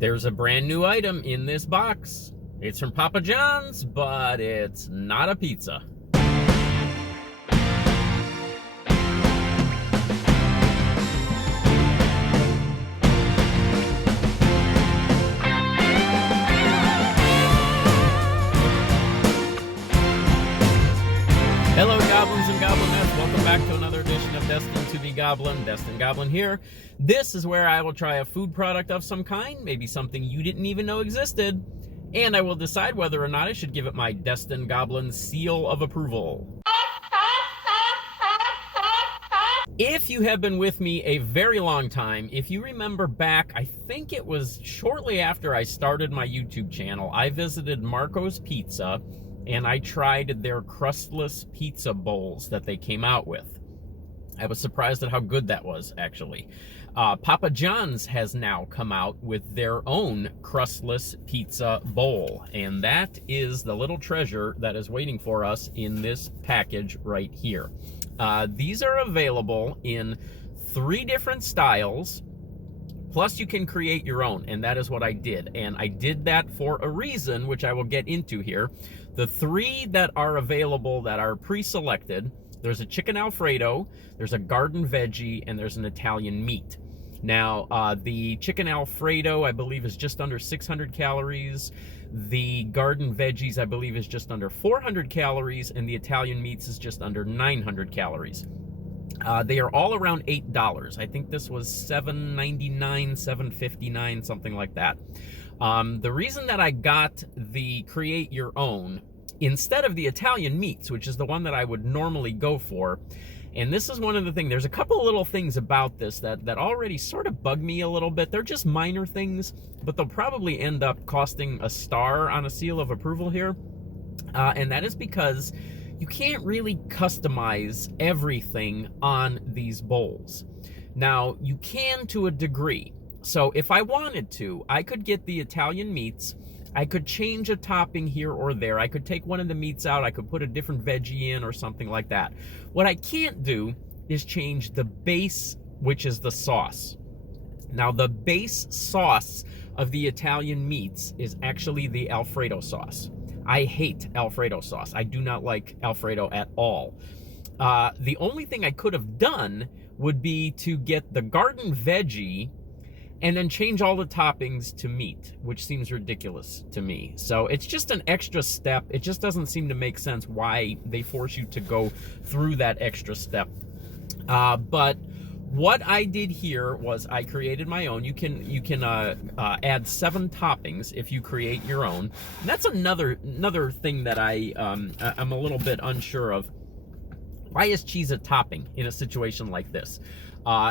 There's a brand new item in this box. It's from Papa John's, but it's not a pizza. Hello, goblins and goblinettes. Welcome back to another edition of Destined to be Goblin. Destined Goblin here. This is where I will try a food product of some kind, maybe something you didn't even know existed, and I will decide whether or not I should give it my Destined Goblin seal of approval. If you have been with me a very long time, if you remember back, I think it was shortly after I started my YouTube channel, I visited Marco's Pizza, and I tried their crustless pizza bowls that they came out with. I was surprised at how good that was, actually. Papa John's has now come out with their own crustless pizza bowl, and that is the little treasure that is waiting for us in this package right here. These are available in 3 different styles, plus you can create your own, and that is what I did. And I did that for a reason, which I will get into here. The 3 that are available that are pre-selected, there's a Chicken Alfredo, there's a garden veggie, and there's an Italian meat. Now, the Chicken Alfredo, I believe, is just under 600 calories. The garden veggies, I believe, is just under 400 calories, and the Italian meats is just under 900 calories. They are all around $8. I think this was $7.99, $7.59, something like that. The reason that I got the create your own instead of the Italian meats, which is the one that I would normally go for, and this is one of the things, there's a couple of little things about this that already sort of bug me a little bit. They're just minor things, but they'll probably end up costing a star on a seal of approval here. And that is because you can't really customize everything on these bowls. Now, you can to a degree. So if I wanted to, I could get the Italian meats, I could change a topping here or there, I could take one of the meats out, I could put a different veggie in or something like that. What I can't do is change the base, which is the sauce. Now, the base sauce of the Italian meats is actually the Alfredo sauce. I hate Alfredo sauce. I do not like Alfredo at all. The only thing I could have done would be to get the garden veggie and then change all the toppings to meat, which seems ridiculous to me. So it's just an extra step. It just doesn't seem to make sense why they force you to go through that extra step. But what I did here was I created my own. You can add 7 toppings if you create your own. And that's another thing that I'm a little bit unsure of. Why is cheese a topping in a situation like this?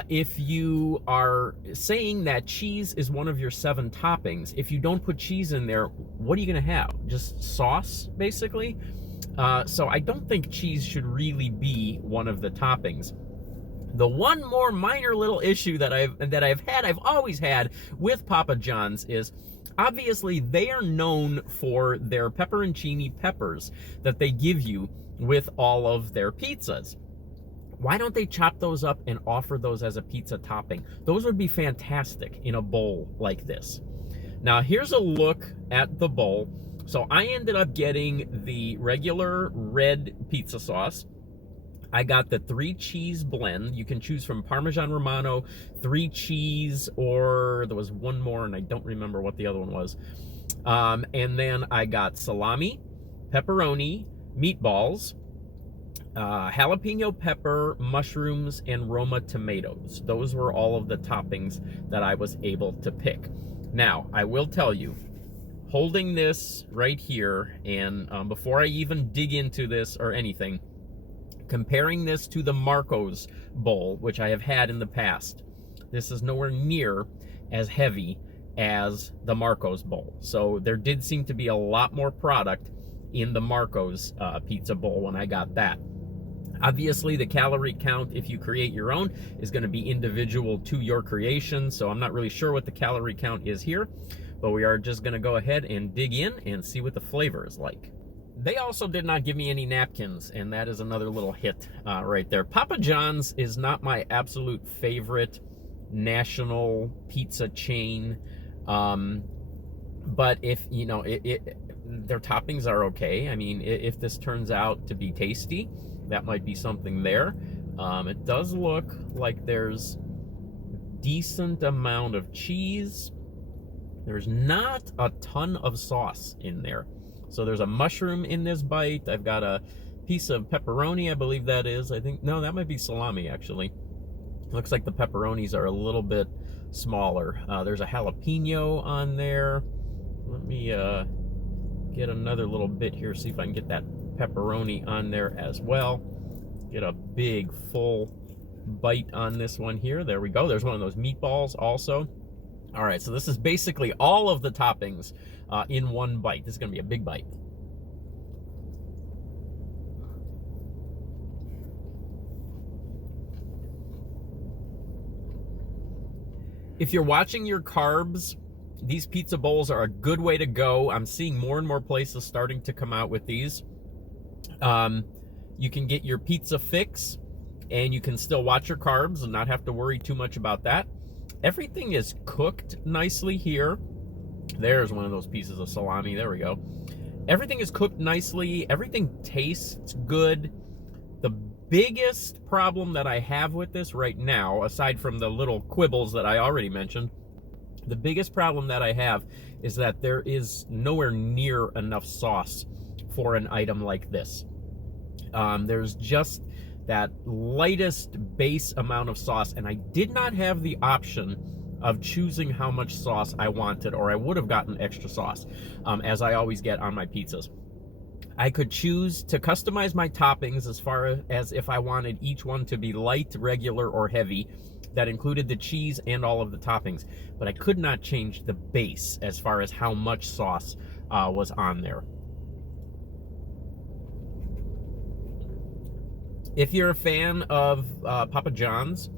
If you are saying that cheese is one of your 7 toppings, if you don't put cheese in there, what are you going to have? Just sauce, basically? So I don't think cheese should really be one of the toppings. The one more minor little issue that I've always had with Papa John's is, obviously, they are known for their pepperoncini peppers that they give you with all of their pizzas. Why don't they chop those up and offer those as a pizza topping? Those would be fantastic in a bowl like this. Now, here's a look at the bowl. So I ended up getting the regular red pizza sauce. I got the 3 cheese blend. You can choose from Parmesan Romano, 3 cheese, or there was one more and I don't remember what the other one was. And then I got salami, pepperoni, meatballs, jalapeno pepper, mushrooms, and Roma tomatoes. Those were all of the toppings that I was able to pick. Now, I will tell you, holding this right here, and before I even dig into this or anything, comparing this to the Marco's bowl, which I have had in the past, this is nowhere near as heavy as the Marco's bowl. So there did seem to be a lot more product in the Marco's pizza bowl when I got that. Obviously, the calorie count, if you create your own, is going to be individual to your creation, so I'm not really sure what the calorie count is here, but we are just going to go ahead and dig in and see what the flavor is like. They also did not give me any napkins, and that is another little hit right there. Papa John's is not my absolute favorite national pizza chain. But if, you know, their toppings are okay. I mean, if this turns out to be tasty, that might be something there. It does look like there's decent amount of cheese. There's not a ton of sauce in there. So there's a mushroom in this bite. I've got a piece of pepperoni, I believe that is. I think, no, that might be salami, actually. Looks like the pepperonis are a little bit smaller. There's a jalapeno on there. Let me get another little bit here, see if I can get that pepperoni on there as well. Get a big, full bite on this one here. There we go. There's one of those meatballs also. All right, so this is basically all of the toppings in one bite. This is going to be a big bite. If you're watching your carbs, these pizza bowls are a good way to go. I'm seeing more and more places starting to come out with these. You can get your pizza fix, and you can still watch your carbs and not have to worry too much about that. Everything is cooked nicely here. There's one of those pieces of salami. There we go. Everything is cooked nicely. Everything tastes good. The biggest problem that I have with this right now, aside from the little quibbles that I already mentioned, the biggest problem that I have is that there is nowhere near enough sauce for an item like this. There's just that lightest base amount of sauce, and I did not have the option of choosing how much sauce I wanted, or I would have gotten extra sauce, as I always get on my pizzas. I could choose to customize my toppings as far as if I wanted each one to be light, regular, or heavy. That included the cheese and all of the toppings, but I could not change the base as far as how much sauce was on there. If you're a fan of Papa John's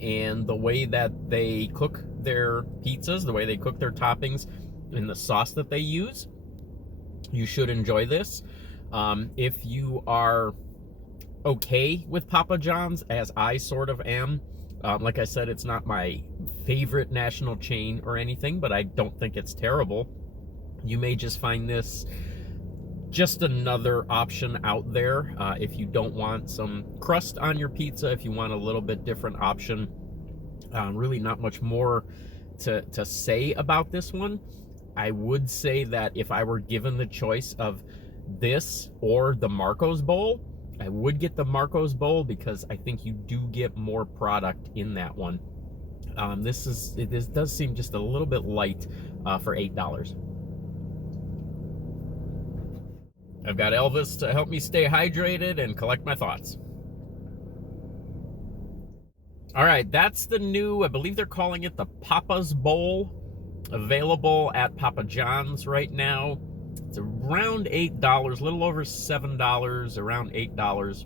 and the way that they cook their pizzas, the way they cook their toppings, and the sauce that they use, you should enjoy this. If you are okay with Papa John's, as I sort of am, like I said, it's not my favorite national chain or anything, but I don't think it's terrible. You may just find this just another option out there if you don't want some crust on your pizza, if you want a little bit different option. Really not much more to say about this one. I would say that if I were given the choice of this or the Marco's Bowl, I would get the Marco's Bowl because I think you do get more product in that one. This does seem just a little bit light for $8. I've got Elvis to help me stay hydrated and collect my thoughts. All right, that's the new, I believe they're calling it the Papa's Bowl, available at Papa John's right now. It's around $8, a little over $7, around $8.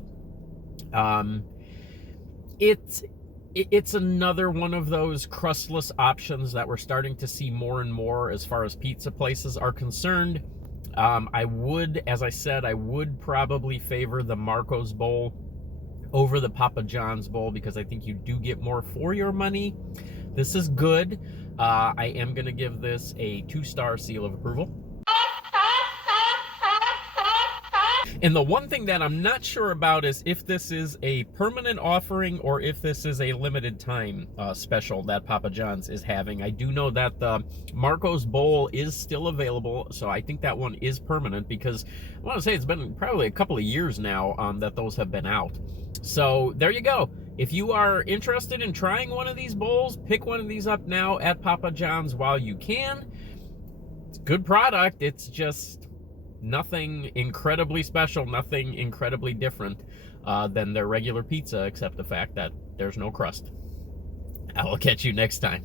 It's another one of those crustless options that we're starting to see more and more as far as pizza places are concerned. I would, as I said, I would probably favor the Marco's Bowl over the Papa John's Bowl because I think you do get more for your money. This is good. I am going to give this a 2-star seal of approval. And the one thing that I'm not sure about is if this is a permanent offering or if this is a limited time special that Papa John's is having. I do know that the Marco's Bowl is still available, so I think that one is permanent because I want to say it's been probably a couple of years now that those have been out. So there you go. If you are interested in trying one of these bowls, pick one of these up now at Papa John's while you can. It's good product. It's just nothing incredibly special, nothing incredibly different than their regular pizza, except the fact that there's no crust. I will catch you next time.